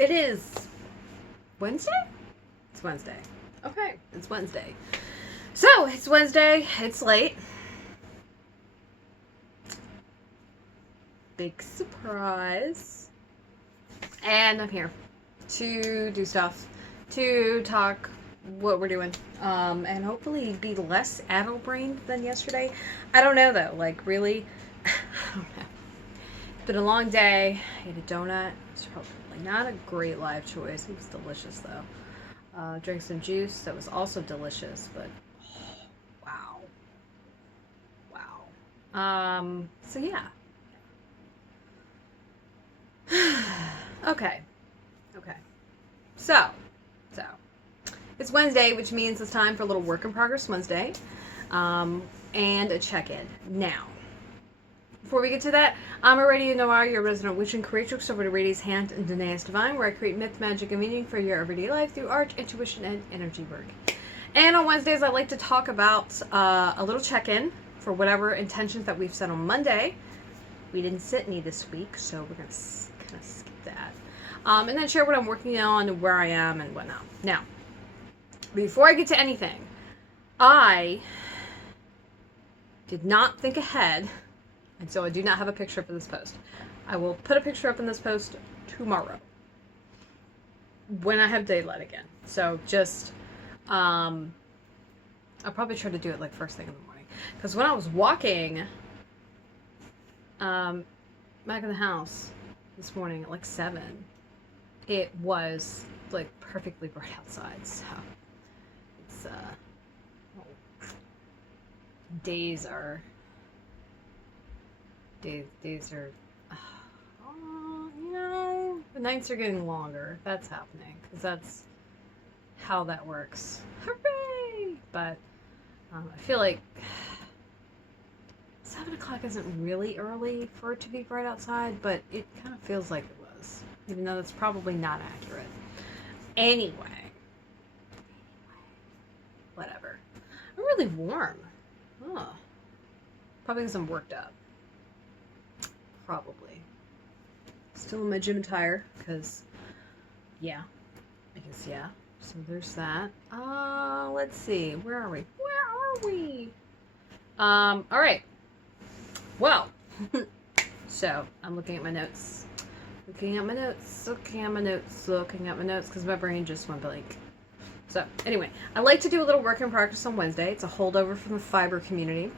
It is Wednesday? It's Wednesday. Okay, it's Wednesday. So, it's Wednesday. It's late. Big surprise. And I'm here to do stuff, to talk what we're doing, and hopefully be less addle-brained than yesterday. I don't know, though. Like, really? I don't know. It's been a long day. I ate a donut. It's probably not a great live choice. It was delicious, though. Drank some juice. That was also delicious, but wow. So yeah. Okay. So, it's Wednesday, which means it's time for a little work in progress Wednesday, and a check-in. Now, before we get to that, I'm Aradia Noir, your resident witch and creatrix over to Radia's Hand and Danae's Divine, where I create myth, magic, and meaning for your everyday life through art, intuition, and energy work. And on Wednesdays, I like to talk about a little check-in for whatever intentions that we've set on Monday. We didn't set any this week, so we're going to kind of skip that. And then share what I'm working on and where I am and whatnot. Now, before I get to anything, I did not think ahead, and so I do not have a picture for this post. I will put a picture up in this post tomorrow when I have daylight again. So just, I'll probably try to do it like first thing in the morning. Because when I was walking back in the house this morning at like 7, it was like perfectly bright outside. So it's days are you know, the nights are getting longer. That's happening because that's how that works. Hooray! But I feel like 7 o'clock isn't really early for it to be bright outside, but it kind of feels like it was, even though that's probably not accurate. Anyway, whatever. I'm really warm. Oh, probably because I'm worked up. Probably. Still in my gym attire, because, yeah. So there's that. Let's see. Where are we? Alright. Well, so I'm looking at my notes. Because my brain just went blank. So, anyway, I like to do a little work in progress on Wednesday. It's a holdover from the fiber community.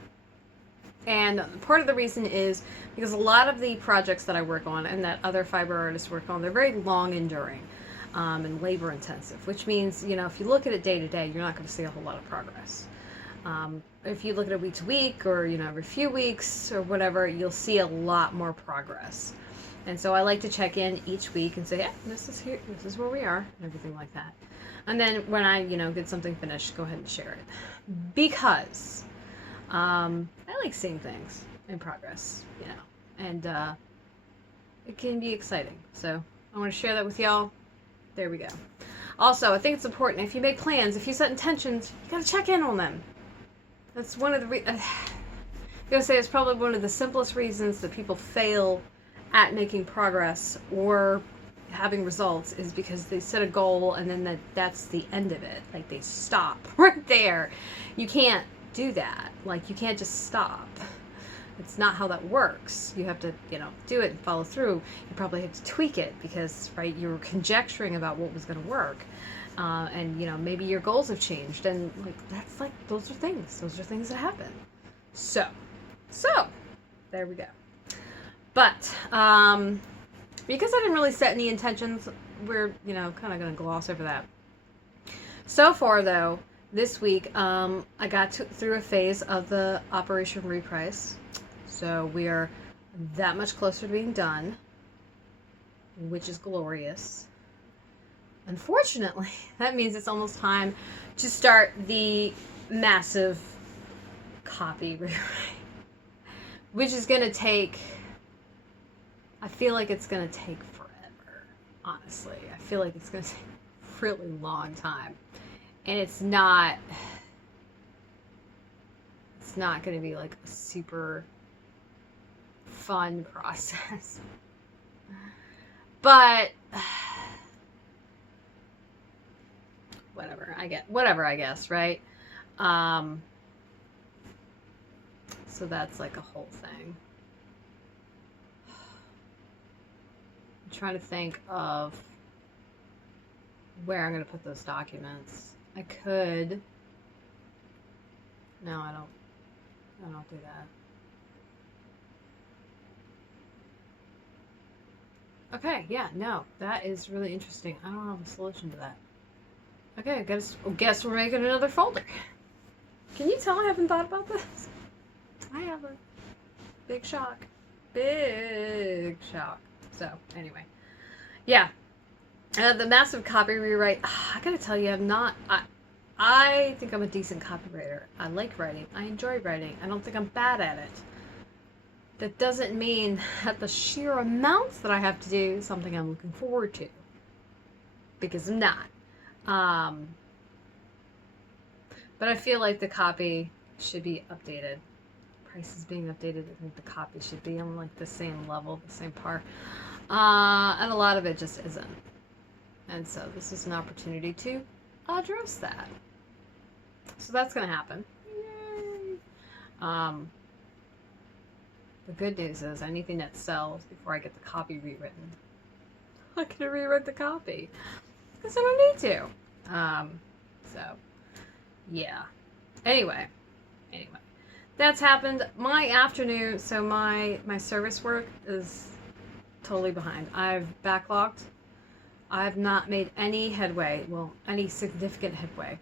And part of the reason is because a lot of the projects that I work on and that other fiber artists work on, they're very long enduring and labor intensive, which means, you know, if you look at it day to day, you're not going to see a whole lot of progress. If you look at it week to week or, you know, every few weeks or whatever, you'll see a lot more progress. And so I like to check in each week and say, yeah, this is where we are, and everything like that. And then when I, you know, get something finished, go ahead and share it. Because I like seeing things in progress, you know, and it can be exciting. So I want to share that with y'all. There we go. Also, I think it's important, if you make plans, if you set intentions, you got to check in on them. That's one of the I'm gonna say it's probably one of the simplest reasons that people fail at making progress or having results, is because they set a goal and then that's the end of it. Like, they stop right there. You can't do that. Like, you can't just stop. It's not how that works. You have to, you know, do it and follow through. You probably have to tweak it because, right, you're conjecturing about what was going to work. And, you know, maybe your goals have changed. And, like, that's, like, those are things that happen. So, there we go. But, because I didn't really set any intentions, we're, you know, kind of going to gloss over that. So far, though, this week, I got through a phase of the Operation Reprice. So we are that much closer to being done, which is glorious. Unfortunately, that means it's almost time to start the massive copy rewrite, which is going to take, I feel like it's going to take forever, honestly. I feel like it's going to take a really long time. And it's not going to be like a super fun process. But whatever, I guess, right? So that's like a whole thing. I'm trying to think of where I'm going to put those documents. I could. No, I don't do that. Okay, yeah, no, that is really interesting. I don't have a solution to that. Okay, I guess we're making another folder. Can you tell I haven't thought about this? I haven't. Big shock. Big shock. So, anyway. Yeah. The massive copy rewrite. I gotta tell you, I think I'm a decent copywriter. I like writing. I enjoy writing. I don't think I'm bad at it. That doesn't mean that the sheer amounts that I have to do is something I'm looking forward to. Because I'm not. But I feel like the copy should be updated. Price is being updated. I think the copy should be on like the same level, the same par. And a lot of it just isn't. And so this is an opportunity to address that. So that's going to happen. Yay! The good news is anything that sells before I get the copy rewritten, I can rewrite the copy. Because I don't need to. So, yeah. Anyway. That's happened. My afternoon, so my service work is totally behind. I've backlogged. I've not made any headway. Well, any significant headway.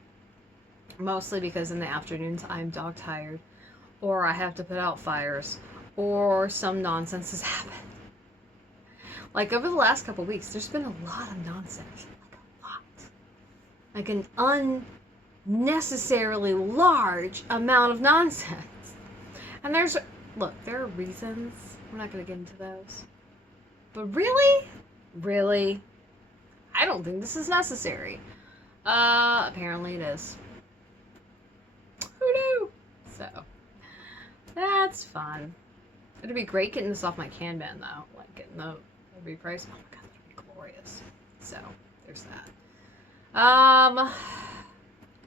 Mostly because in the afternoons I'm dog tired. Or I have to put out fires. Or some nonsense has happened. Like over the last couple weeks, there's been a lot of nonsense. Like a lot. Like an unnecessarily large amount of nonsense. And look, there are reasons. We're not going to get into those. But really? Really? I don't think this is necessary. Apparently it is. Who knew? So, that's fun. It'd be great getting this off my Kanban though. Like getting the reprice. Oh my god, that'd be glorious. So, there's that.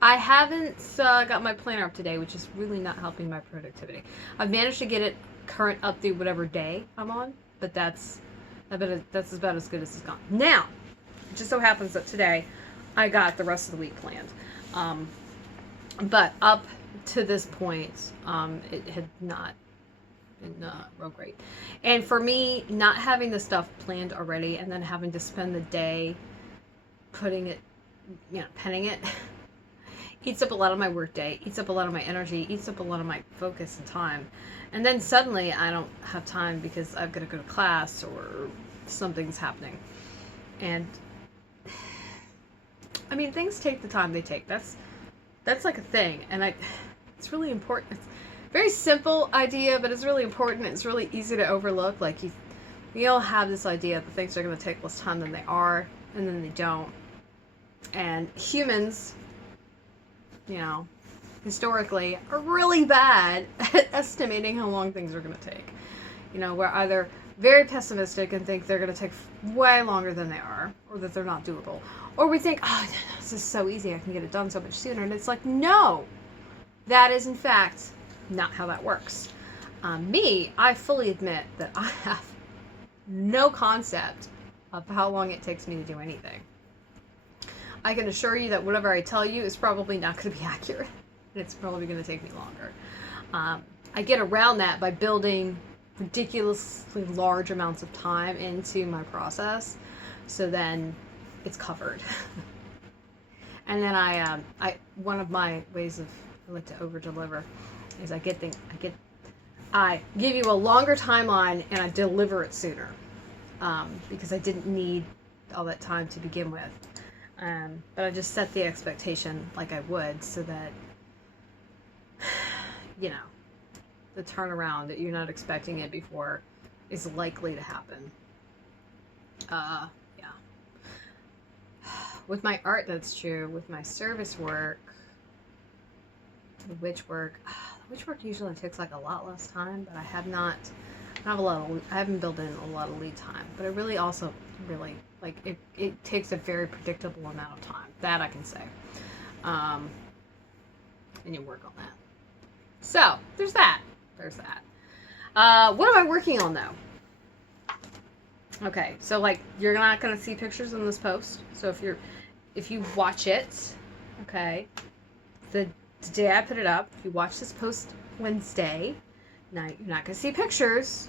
I haven't got my planner up today, which is really not helping my productivity. I've managed to get it current up through whatever day I'm on, but that's about as good as it's gone. Now, it just so happens that today I got the rest of the week planned. But up to this point, it had not been real great. And for me, not having the stuff planned already and then having to spend the day putting it, penning it, eats up a lot of my work day, eats up a lot of my energy, eats up a lot of my focus and time. And then suddenly I don't have time because I've got to go to class or something's happening. And I mean, things take the time they take. That's like a thing. And it's really important. It's a very simple idea, but it's really important. It's really easy to overlook. Like we all have this idea that things are going to take less time than they are, and then they don't. And humans, historically, are really bad at estimating how long things are going to take. We're either very pessimistic and think they're going to take way longer than they are, or that they're not doable. Or we think, oh, this is so easy, I can get it done so much sooner. And it's like, no, that is in fact not how that works. I fully admit that I have no concept of how long it takes me to do anything. I can assure you that whatever I tell you is probably not going to be accurate. It's probably going to take me longer. I get around that by building ridiculously large amounts of time into my process, so then it's covered. And then I one of my ways I like to over deliver is I give you a longer timeline and I deliver it sooner, because I didn't need all that time to begin with. But I just set the expectation like I would, so that the turnaround that you're not expecting it before is likely to happen. Yeah. With my art, that's true. With my service work, the witch work usually takes like a lot less time, but I haven't built in a lot of lead time. But I really also really. Like, it takes a very predictable amount of time. That I can say. And you work on that. So, there's that. There's that. What am I working on, though? Okay, so, like, you're not going to see pictures in this post. So, if you watch it, okay, the day I put it up, if you watch this post Wednesday, now you're not going to see pictures.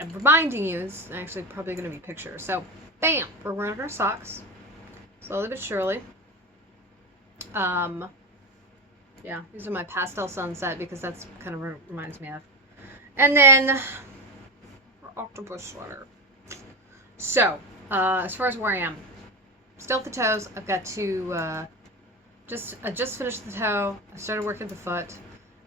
I'm reminding you, it's actually probably going to be pictures. So, bam, we're wearing our socks. Slowly but surely. Yeah, these are my pastel sunset because that's kind of reminds me of. And then, our octopus sweater. So, as far as where I am, still at the toes. I've got to, I just finished the toe. I started working the foot.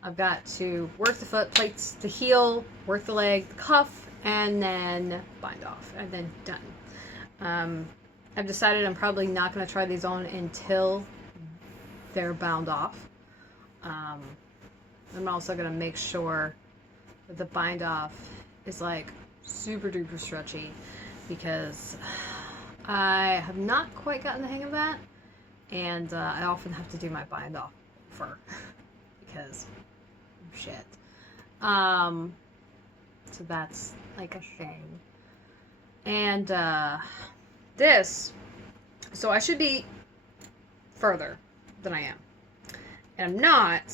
I've got to work the foot, plates the heel, work the leg, the cuff, and then bind off, and then done. I've decided I'm probably not going to try these on until they're bound off. I'm also going to make sure that the bind off is like super duper stretchy because I have not quite gotten the hang of that, and I often have to do my bind off over because shit. So that's like a thing. And so I should be further than I am. And I'm not,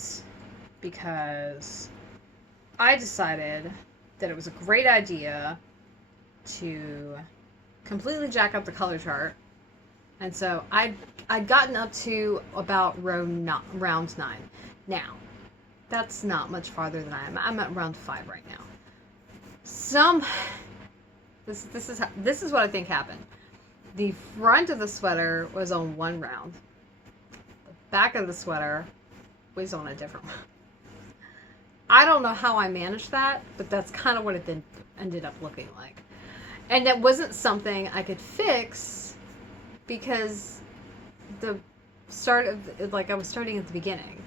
because I decided that it was a great idea to completely jack up the color chart. And so I'd gotten up to about round 9. Now, that's not much farther than I am. I'm at round 5 right now. This is what I think happened. The front of the sweater was on one round. The back of the sweater was on a different one. I don't know how I managed that, but that's kind of what it ended up looking like. And it wasn't something I could fix because the start of, like, I was starting at the beginning.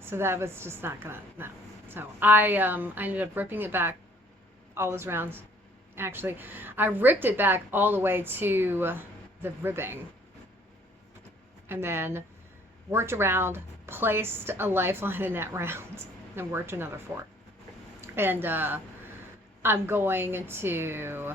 So that was just not gonna, no. So I ended up ripping it back all those rounds. Actually, I ripped it back all the way to the ribbing. And then worked around, placed a lifeline in that round, and worked another 4. And I'm going to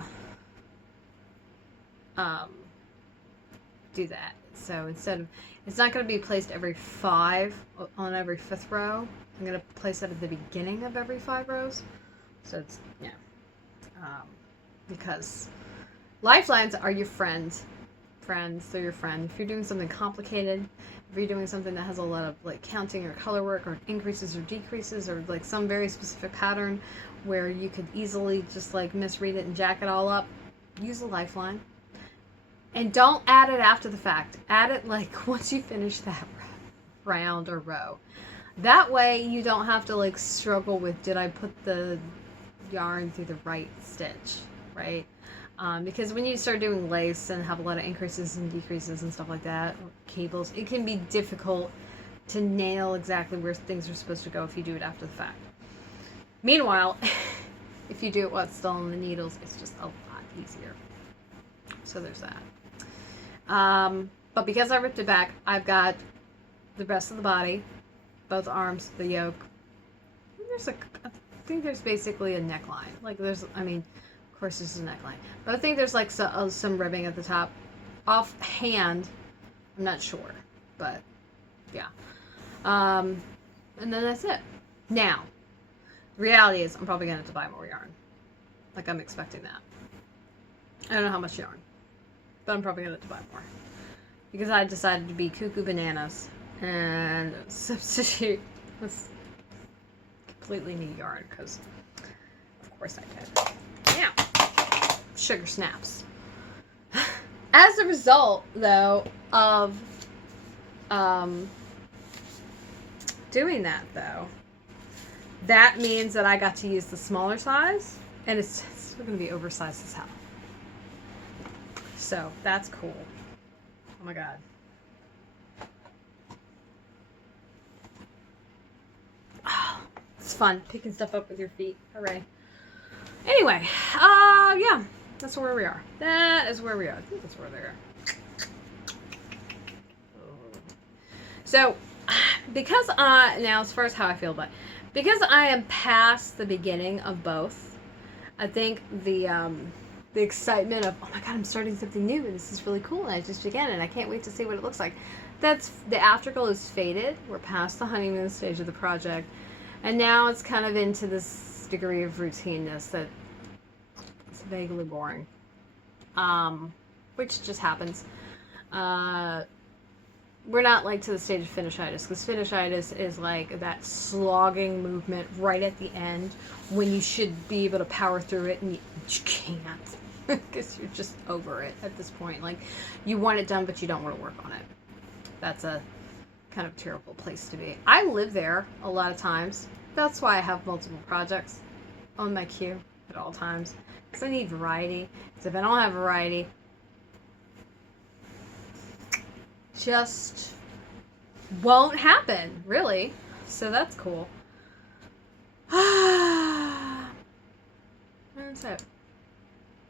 do that. So instead of, it's not going to be placed every 5 on every 5th row. I'm going to place it at the beginning of every 5 rows. So it's, yeah. Because lifelines are your friends. They're your friend. If you're doing something complicated, if you're doing something that has a lot of like counting or color work or increases or decreases or like some very specific pattern where you could easily just like misread it and jack it all up, use a lifeline. And don't add it after the fact. Add it like once you finish that round or row. That way you don't have to like struggle with, did I put the yarn through the right stitch, right? Because when you start doing lace and have a lot of increases and decreases and stuff like that, or cables, it can be difficult to nail exactly where things are supposed to go if you do it after the fact. Meanwhile, if you do it while it's still on the needles, it's just a lot easier. So there's that. But because I ripped it back, I've got the rest of the body, both arms, the yoke. I think there's basically a neckline. Like there's, I mean, of course this is a neckline. But I think there's like some ribbing at the top. Offhand, I'm not sure. But, yeah. And then that's it. Now, the reality is I'm probably going to have to buy more yarn. Like I'm expecting that. I don't know how much yarn. But I'm probably going to have to buy more. Because I decided to be cuckoo bananas and substitute with completely new yarn, because of course I did. Yeah. Sugar snaps. As a result, though, of doing that, though, that means that I got to use the smaller size, and it's still going to be oversized as hell. So, that's cool. Oh my god. Oh, it's fun picking stuff up with your feet. Hooray. Anyway, yeah. That's where we are. That is where we are. I think that's where they are. So, because now as far as how I feel about it, because I am past the beginning of both, I think the excitement of, oh my god, I'm starting something new and this is really cool and I just began and I can't wait to see what it looks like. That's, the afterglow is faded. We're past the honeymoon stage of the project. And now it's kind of into this degree of routineness that it's vaguely boring. Which just happens. We're not like to the stage of finishitis, because finishitis is like that slogging movement right at the end when you should be able to power through it and you can't, because you're just over it at this point. Like, you want it done but you don't want to work on it. That's a kind of terrible place to be. I live there a lot of times. That's why I have multiple projects on my queue at all times, because I need variety. Because if I don't have variety, just won't happen, really. So that's cool. That's it.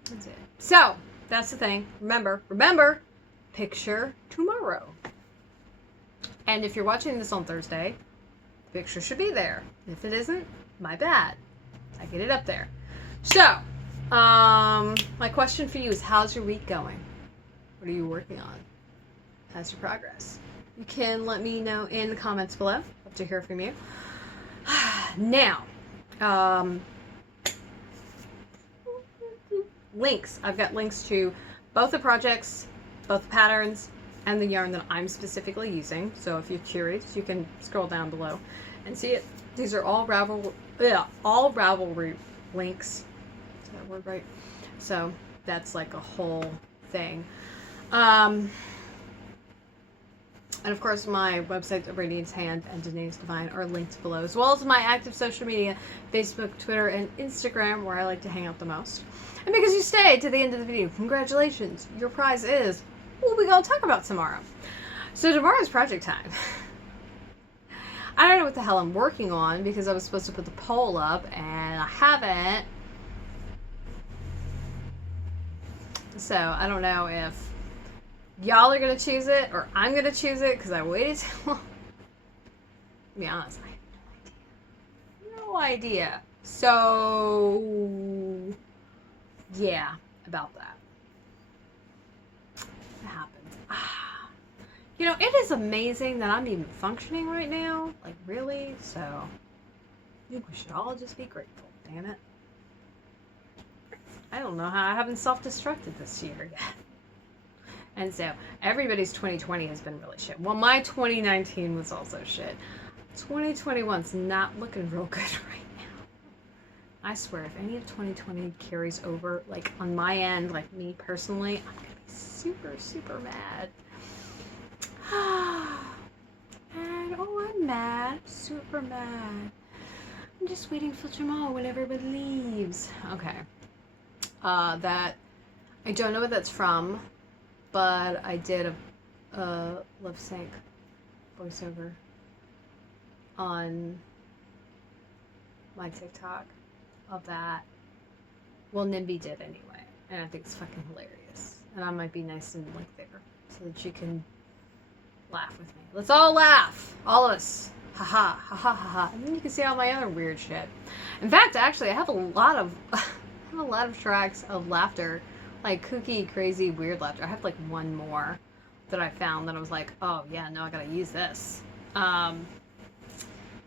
That's it. So, that's the thing. Remember, picture tomorrow. And if you're watching this on Thursday, the picture should be there. If it isn't, my bad. I get it up there. So, my question for you is, how's your week going? What are you working on? How's your progress? You can let me know in the comments below. Love to hear from you. Now, links. I've got links to both the projects, both the patterns, and the yarn that I'm specifically using. So if you're curious, you can scroll down below and see it. These are all Ravelry links. Is that word right? So that's like a whole thing. And of course, my websites, Aradia's Hand and Danae's Divine, are linked below, as well as my active social media, Facebook, Twitter, and Instagram, where I like to hang out the most. And because you stayed to the end of the video, congratulations! Your prize is what we gonna talk about tomorrow. So tomorrow's project time. I don't know what the hell I'm working on, because I was supposed to put the poll up, and I haven't. So I don't know if y'all are gonna choose it or I'm gonna choose it, because I waited too long. To be honest, I have no idea. So yeah, about that. It happens. You know, it is amazing that I'm even functioning right now. Like, really? So I think we should all just be grateful. Damn it. I don't know how I haven't self-destructed this year yet. And so, everybody's 2020 has been really shit. Well, my 2019 was also shit. 2021's not looking real good right now. I swear, if any of 2020 carries over, like, on my end, like me personally, I'm gonna be super, super mad. And, oh, I'm mad. Super mad. I'm just waiting for tomorrow when everybody leaves. Okay. That, I don't know what that's from, but I did a lip sync voiceover on my TikTok of that. Well, Nimby did anyway, and I think it's fucking hilarious. And I might be nice and link there so that you can laugh with me. Let's all laugh, all of us. Ha ha ha ha ha ha. And then you can see all my other weird shit. In fact, actually, I have a lot of tracks of laughter. Like kooky, crazy, weird laughter. I have like one more that I found that I was like, oh yeah, no, I gotta use this. The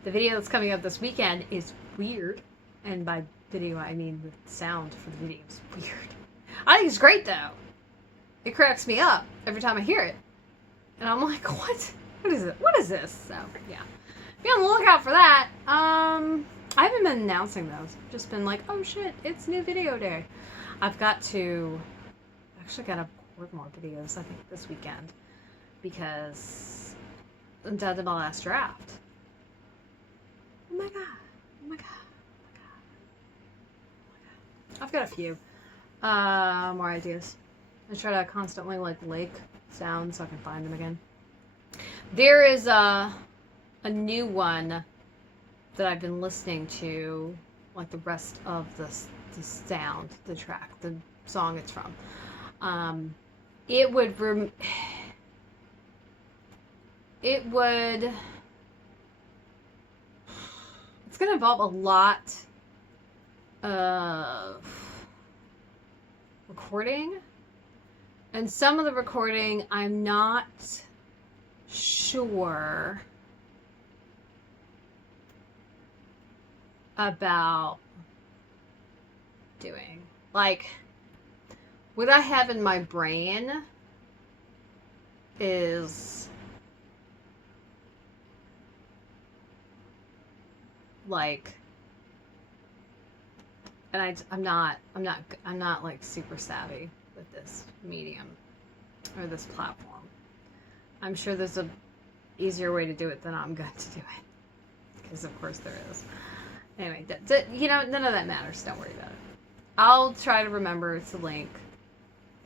video that's coming up this weekend is weird. And by video, I mean the sound for the video is weird. I think it's great though. It cracks me up every time I hear it. And I'm like, what? What is it? What is this? So, yeah. Be on the lookout for that. I haven't been announcing those. I've just been like, oh shit, it's new video day. I've got to, actually gotta record more videos, I think, this weekend. Because I'm done to my last draft. Oh my god. Oh my god. Oh my god. Oh my god. I've got a few more ideas. I try to constantly like lake sounds so I can find them again. There is a new one that I've been listening to, like the rest of the sound, the track, the song it's from. It would it's going to involve a lot of recording, and some of the recording I'm not sure about doing. Like, what I have in my brain is like, and I'm not like super savvy with this medium or this platform. I'm sure there's a easier way to do it than I'm going to do it, because of course there is. Anyway, you know, none of that matters. Don't worry about it. I'll try to remember to link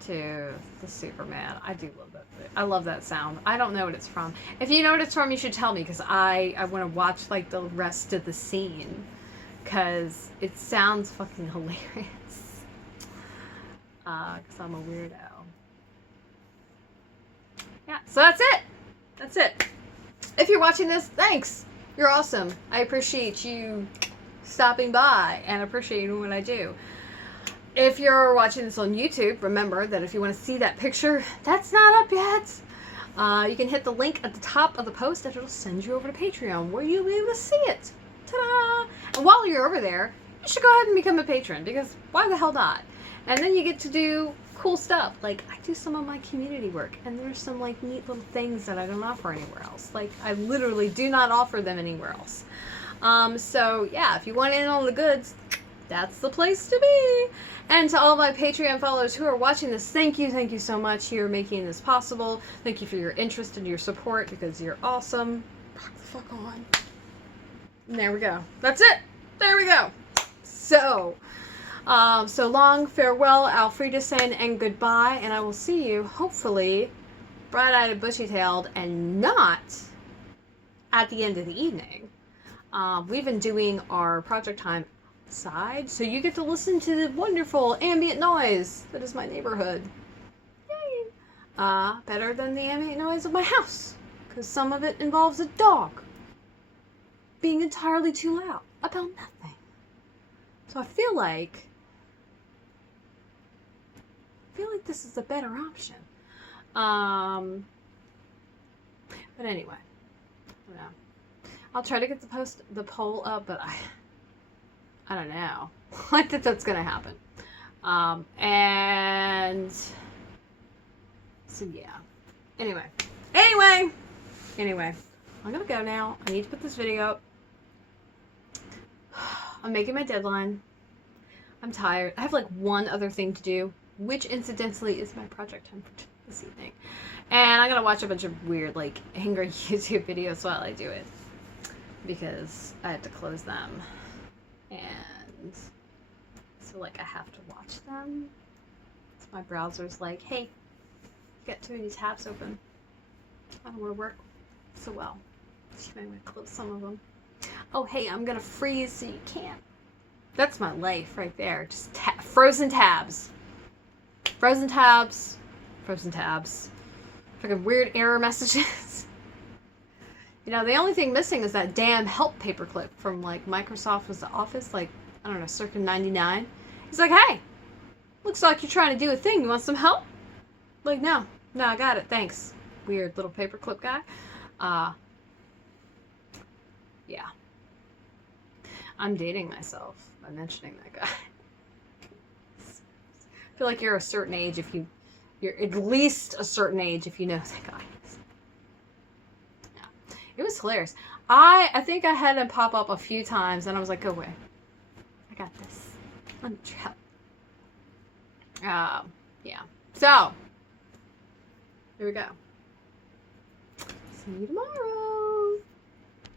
to the Superman. I do love that. I love that sound. I don't know what it's from. If you know what it's from, you should tell me, because I want to watch like the rest of the scene, because it sounds fucking hilarious. Because I'm a weirdo. Yeah, so that's it. That's it. If you're watching this, thanks. You're awesome. I appreciate you stopping by and appreciating what I do. If you're watching this on YouTube, remember that if you want to see that picture, that's not up yet. You can hit the link at the top of the post and it'll send you over to Patreon, where you'll be able to see it. Ta-da! And while you're over there, you should go ahead and become a patron, because why the hell not? And then you get to do cool stuff. Like, I do some of my community work, and there's some like neat little things that I don't offer anywhere else. Like, I literally do not offer them anywhere else. So yeah, if you want in on the goods, that's the place to be. And to all my Patreon followers who are watching this, thank you so much. You're making this possible. Thank you for your interest and your support, because you're awesome. Rock the fuck on. And there we go. That's it. There we go. So, so long, farewell, auf Wiedersehen, and goodbye. And I will see you, hopefully, bright-eyed and bushy-tailed, and not at the end of the evening. We've been doing our project time outside, so you get to listen to the wonderful ambient noise that is my neighborhood. Yay! Better than the ambient noise of my house, because some of it involves a dog being entirely too loud about nothing. So I feel like this is a better option. But anyway, I don't know. I'll try to get the poll up, but I don't know. I think that's gonna happen. And so yeah. Anyway, I'm gonna go now. I need to put this video up. I'm making my deadline. I'm tired. I have like one other thing to do, which incidentally is my project time for this evening. And I'm gonna watch a bunch of weird, like, angry YouTube videos while I do it, because I have to close them. And so, like, I have to watch them. So my browser's like, hey, you got too many tabs open. I don't want to work so well. So I'm going to close some of them. Oh, hey, I'm going to freeze so you can't. That's my life right there. Just frozen tabs. Frozen tabs. Frozen tabs. Fucking weird error messages. You know, the only thing missing is that damn help paperclip from, like, Microsoft's Office, like, I don't know, circa 99. He's like, hey, looks like you're trying to do a thing. You want some help? Like, no, I got it, thanks. Weird little paperclip guy. Yeah. I'm dating myself by mentioning that guy. I feel like you're a certain age if you're at least a certain age if you know that guy. It was hilarious. I think I had him pop up a few times, and I was like, go away. I got this. I need your help. Yeah. So, here we go. See you tomorrow.